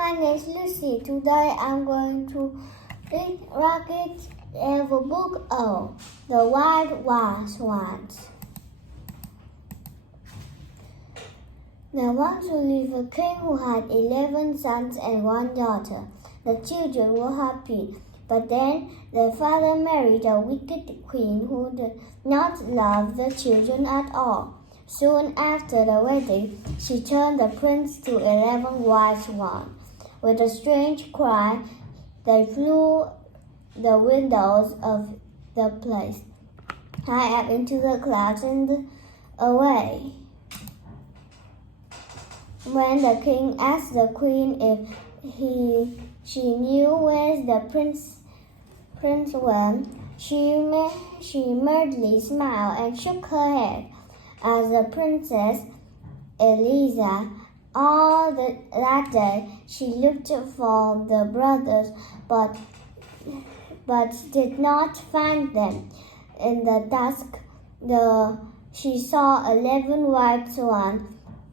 my name is Lucy. Today I'm going to read Razkids book of The Wild Swans. There once lived a king who had 11 sons and 1 daughter. The children were happy, but then their father married a wicked queen who did not love the children at all. Soon after the wedding, she turned the prince to 11 white swans. With a strange cry, they flew the windows of the place, high up into the clouds and away. When the king asked the queen if she knew where the prince went, she merely smiled and shook her head. As the princess Eliza, all that day she looked for the brothers, but did not find them. In the dusk, she saw 11 white swans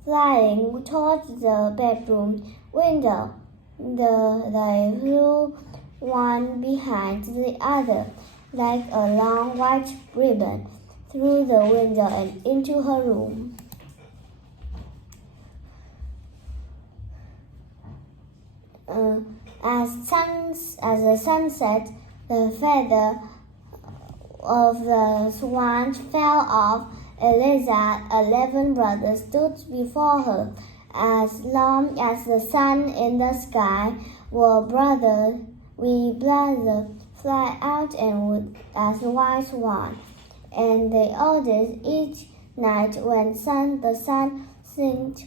flying towards the bedroom window. They flew one behind the other like a long white ribbon through the window and into her room. As the sun set, the feather of the swan fell off. Eliza's 11 brothers stood before her. As long as the sun in the sky, we brothers fly out and would as white swans. And they ordered each night when the sun sinks,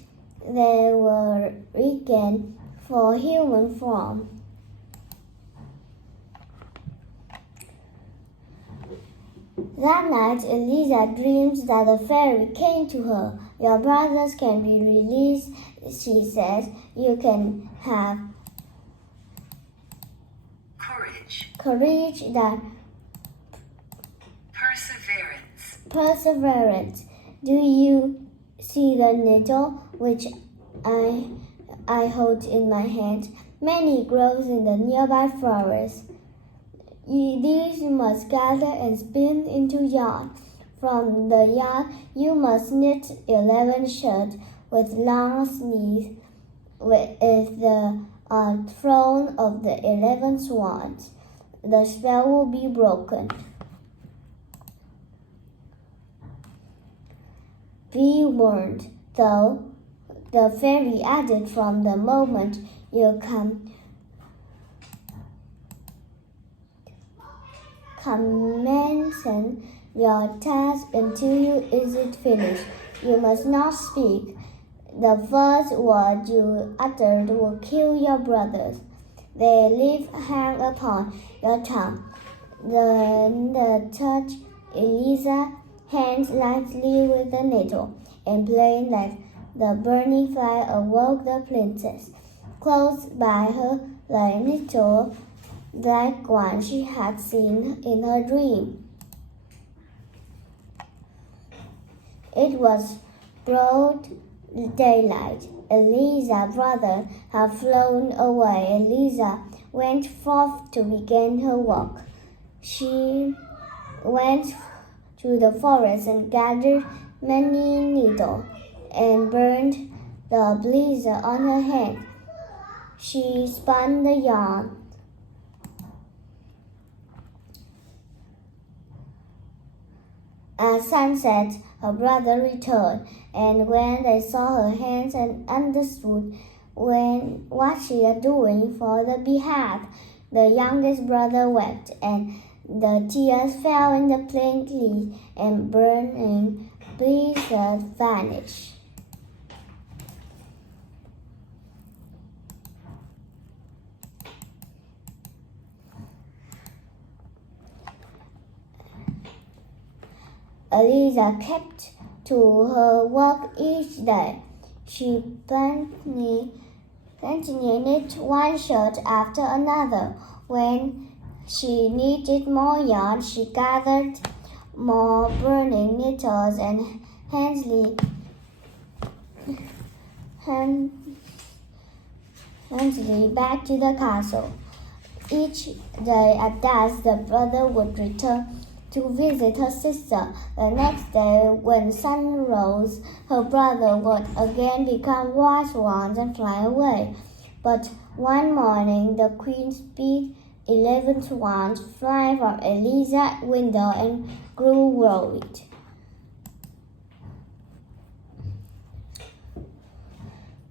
they were regained for human form. That night, Eliza dreams that a fairy came to her. Your brothers can be released, she says. You can have courage that perseverance. Do you see the needle which I hold in my hand? Many grows in the nearby forest. These you must gather and spin into yarn. From the yarn you must knit 11 shirts with long sleeves with the throne of the 11 swans. The spell will be broken. Be warned, though, the fairy added, from the moment you commence your task until you is it finished. You must not speak. The first word you uttered will kill your brothers. Their lips hang upon your tongue. Then touch Eliza's hands lightly with the needle, and playing like the burning fire awoke the princess. Close by her lay a needle like one she had seen in her dream. It was broad daylight. Eliza's brother had flown away. Eliza went forth to begin her work. She went to the forest and gathered many needles and burned the blizzard on her hand. She spun the yarn. At sunset, her brother returned, and when they saw her hands and understood what she was doing for the behalf, the youngest brother wept, and the tears fell in the plainly and burning blizzard vanished. Eliza kept to her work each day. She plenty knit one shirt after another. When she needed more yarn, she gathered more burning needles and went back to the castle. Each day at dusk, the brother would return to visit her sister. The next day, when sun rose, her brother would again become white swans and fly away. But one morning, the queen spied 11 swans flying from Eliza's window and grew worried.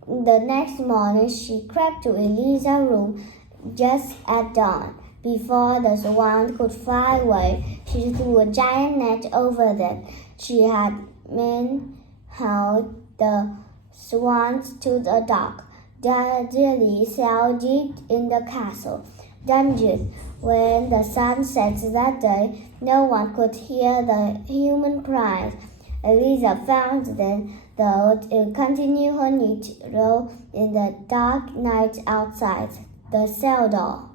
The next morning, she crept to Eliza's room just at dawn. Before the swans could fly away, she threw a giant net over them. She had meant how the swans to the dark, dearly sailed deep in the castle dungeon. When the sun set that day, no one could hear the human cries. Eliza found them, though, to continue her needle in the dark night outside the cell door.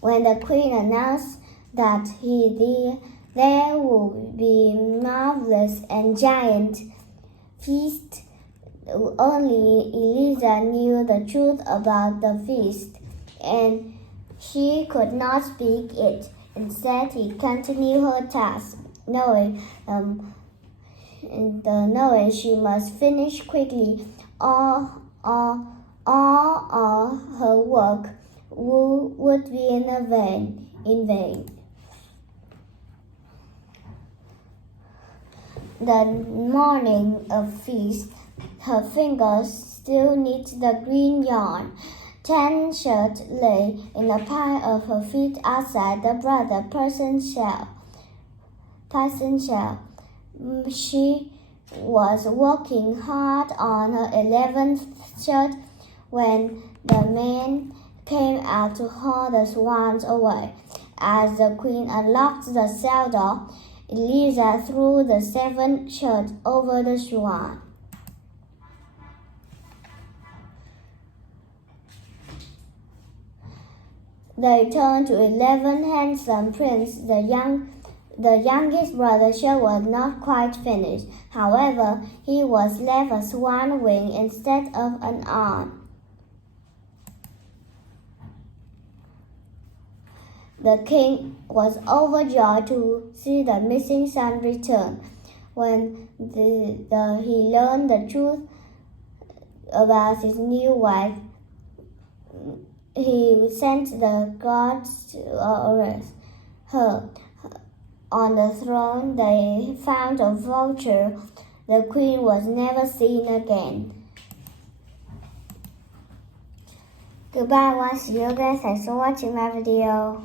When the queen announced that there would be marvelous and giant feast, only Eliza knew the truth about the feast, and she could not speak it. Instead, he continued her task, knowing she must finish quickly. All her work would be in vain. The morning of feast, her fingers still knit the green yarn. 10 shirts lay in a pile of her feet outside the brother person's shell. She was working hard on her 11th shirt when the men came out to haul the swans away. As the queen unlocked the cell door, Eliza threw the 7th shirt over the swan. They turned to 11 handsome princes. The youngest brother's shirt was not quite finished. However, he was left a swan wing instead of an arm. The king was overjoyed to see the missing son return. When he learned the truth about his new wife, he sent the guards to arrest her. On the throne, they found a vulture. The queen was never seen again. Goodbye, once you again. Thanks for watching my video.